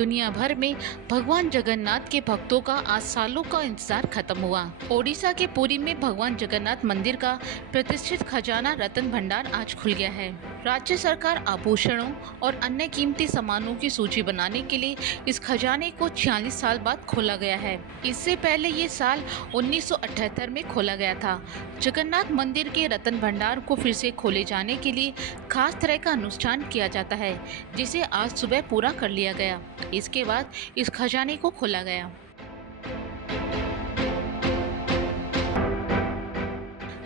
दुनिया भर में भगवान जगन्नाथ के भक्तों का आज सालों का इंतजार खत्म हुआ। ओडिशा के पुरी में भगवान जगन्नाथ मंदिर का प्रतिष्ठित खजाना रत्न भंडार आज खुल गया है। राज्य सरकार आभूषणों और अन्य कीमती सामानों की सूची बनाने के लिए इस खजाने को 46 साल बाद खोला गया है। इससे पहले ये साल 1978 में खोला गया था। जगन्नाथ मंदिर के रत्न भंडार को फिर से खोले जाने के लिए खास तरह का अनुष्ठान किया जाता है, जिसे आज सुबह पूरा कर लिया गया। इसके बाद इस खजाने को खोला गया।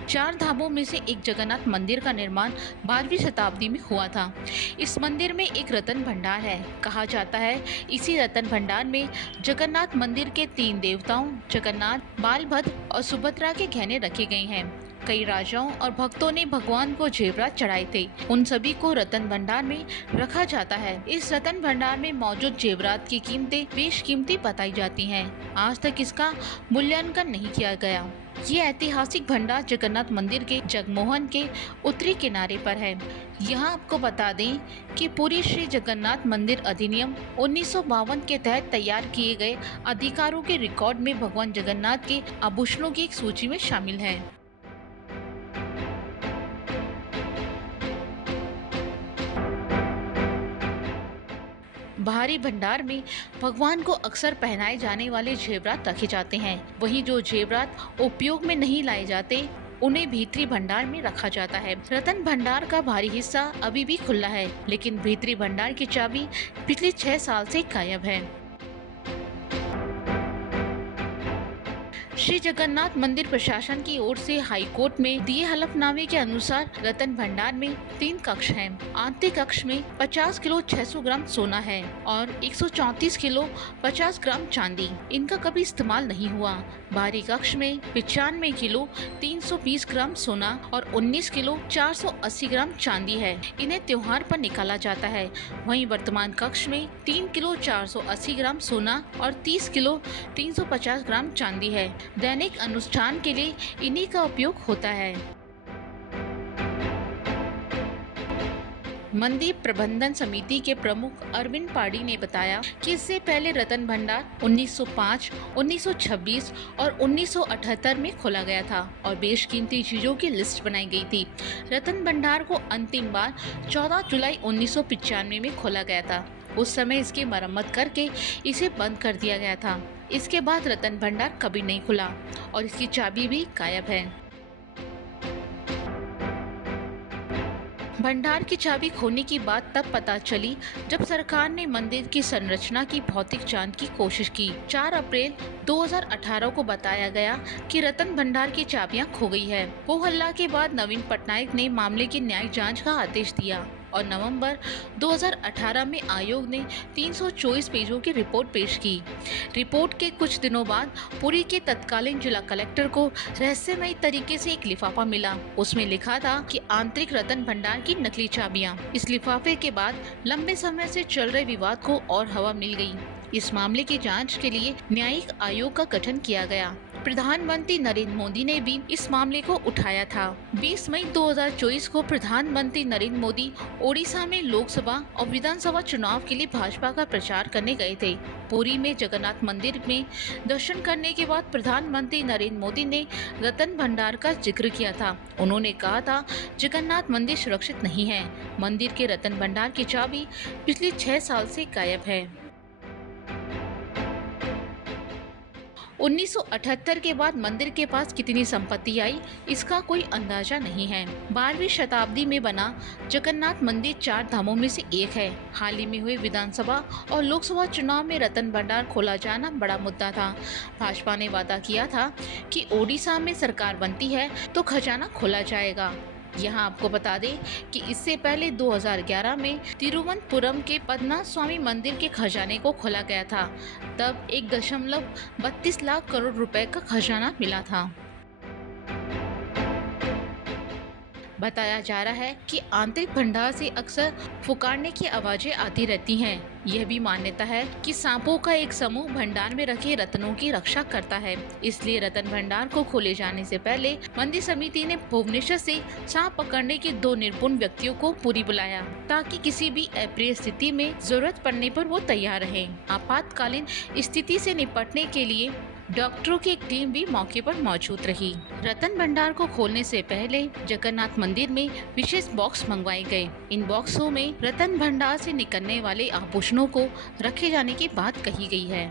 चार धामों में से एक जगन्नाथ मंदिर का निर्माण 12वीं शताब्दी में हुआ था। इस मंदिर में एक रत्न भंडार है। कहा जाता है इसी रत्न भंडार में जगन्नाथ मंदिर के 3 देवताओं जगन्नाथ, बलभद्र और सुभद्रा के गहने रखे गए हैं। कई राजाओं और भक्तों ने भगवान को जेवरात चढ़ाए थे। उन सभी को रत्न भंडार में रखा जाता है। इस रत्न भंडार में मौजूद जेवरात की कीमतें बेशकीमती बताई जाती हैं। आज तक इसका मूल्यांकन नहीं किया गया। ये ऐतिहासिक भंडार जगन्नाथ मंदिर के जगमोहन के उत्तरी किनारे पर है। यहाँ आपको बता दें कि पुरी श्री जगन्नाथ मंदिर अधिनियम 1952 के तहत तैयार किए गए अधिकारों के रिकॉर्ड में भगवान जगन्नाथ के आभूषणों की एक सूची में शामिल है। बाहरी भंडार में भगवान को अक्सर पहनाए जाने वाले जेवरात रखे जाते हैं। वहीं जो जेवरात उपयोग में नहीं लाए जाते उन्हें भीतरी भंडार में रखा जाता है। रत्न भंडार का बाहरी हिस्सा अभी भी खुला है, लेकिन भीतरी भंडार की चाबी पिछले 6 साल से गायब है। श्री जगन्नाथ मंदिर प्रशासन की ओर से हाई कोर्ट में दिए हलफनामे के अनुसार रत्न भंडार में 3 कक्ष हैं। आंतरिक कक्ष में 50 किलो 600 ग्राम सोना है और 134 किलो 50 ग्राम चांदी। इनका कभी इस्तेमाल नहीं हुआ। बाहरी कक्ष में 95 किलो 320 ग्राम सोना और 19 किलो 480 ग्राम चांदी है। इन्हें त्योहार पर निकाला जाता है। वहीं वर्तमान कक्ष में 3 किलो 480 ग्राम सोना और 30 किलो 350 ग्राम चांदी है। दैनिक अनुष्ठान के लिए इन्हीं का उपयोग होता है। मंदिर प्रबंधन समिति के प्रमुख अरविंद पाड़ी ने बताया कि इससे पहले रत्न भंडार 1905, 1926 और 1978 में खोला गया था और बेशकीमती चीजों की लिस्ट बनाई गई थी। रत्न भंडार को अंतिम बार 14 जुलाई 1995 में खोला गया था। उस समय इसकी मरम्मत करके इसे बंद कर दिया गया था। इसके बाद रत्न भंडार कभी नहीं खुला और इसकी चाबी भी गायब है। भंडार की चाबी खोने की बात तब पता चली जब सरकार ने मंदिर की संरचना की भौतिक जांच की कोशिश की। 4 अप्रैल 2018 को बताया गया कि रत्न भंडार की चाबियां खो गई है। हो हल्ला के बाद नवीन पटनायक ने मामले की न्यायिक जांच का आदेश दिया और नवंबर 2018 में आयोग ने 324 पेजों की रिपोर्ट पेश की। रिपोर्ट के कुछ दिनों बाद पुरी के तत्कालीन जिला कलेक्टर को रहस्यमयी तरीके से एक लिफाफा मिला। उसमें लिखा था कि आंतरिक रत्न भंडार की नकली चाबियां। इस लिफाफे के बाद लंबे समय से चल रहे विवाद को और हवा मिल गई। इस मामले की जांच के लिए न्यायिक आयोग का गठन किया गया। प्रधानमंत्री नरेंद्र मोदी ने भी इस मामले को उठाया था। 20 मई 2024 को प्रधानमंत्री नरेंद्र मोदी ओडिशा में लोकसभा और विधानसभा चुनाव के लिए भाजपा का प्रचार करने गए थे। पुरी में जगन्नाथ मंदिर में दर्शन करने के बाद प्रधानमंत्री नरेंद्र मोदी ने रत्न भंडार का जिक्र किया था। उन्होंने कहा था जगन्नाथ मंदिर सुरक्षित नहीं है। मंदिर के रत्न भंडार की चाबी पिछले 6 साल से गायब है। 1978 के बाद मंदिर के पास कितनी संपत्ति आई, इसका कोई अंदाजा नहीं है। 12वीं शताब्दी में बना जगन्नाथ मंदिर 4 धामों में से एक है। हाल ही में हुए विधानसभा और लोकसभा चुनाव में रत्न भंडार खोला जाना बड़ा मुद्दा था। भाजपा ने वादा किया था कि ओडिशा में सरकार बनती है तो खजाना खोला जाएगा। यहाँ आपको बता दें कि इससे पहले 2011 में तिरुवनंतपुरम के पद्मनाभ स्वामी मंदिर के खजाने को खोला गया था। तब 1.32 लाख करोड़ रुपए का खजाना मिला था। बताया जा रहा है कि आंतरिक भंडार से अक्सर फुकारने की आवाजें आती रहती हैं। यह भी मान्यता है कि सांपों का एक समूह भंडार में रखे रत्नों की रक्षा करता है। इसलिए रतन भंडार को खोले जाने से पहले मंदिर समिति ने भुवनेश्वर से सांप पकड़ने के 2 निपुण व्यक्तियों को पुरी बुलाया, ताकि किसी भी अप्रिय स्थिति में जरूरत पड़ने पर वो तैयार रहे। आपातकालीन स्थिति से निपटने के लिए डॉक्टरों की एक टीम भी मौके पर मौजूद रही। रतन भंडार को खोलने से पहले जगन्नाथ मंदिर में विशेष बॉक्स मंगवाए गए। इन बॉक्सों में रतन भंडार से निकलने वाले आभूषणों को रखे जाने की बात कही गई है।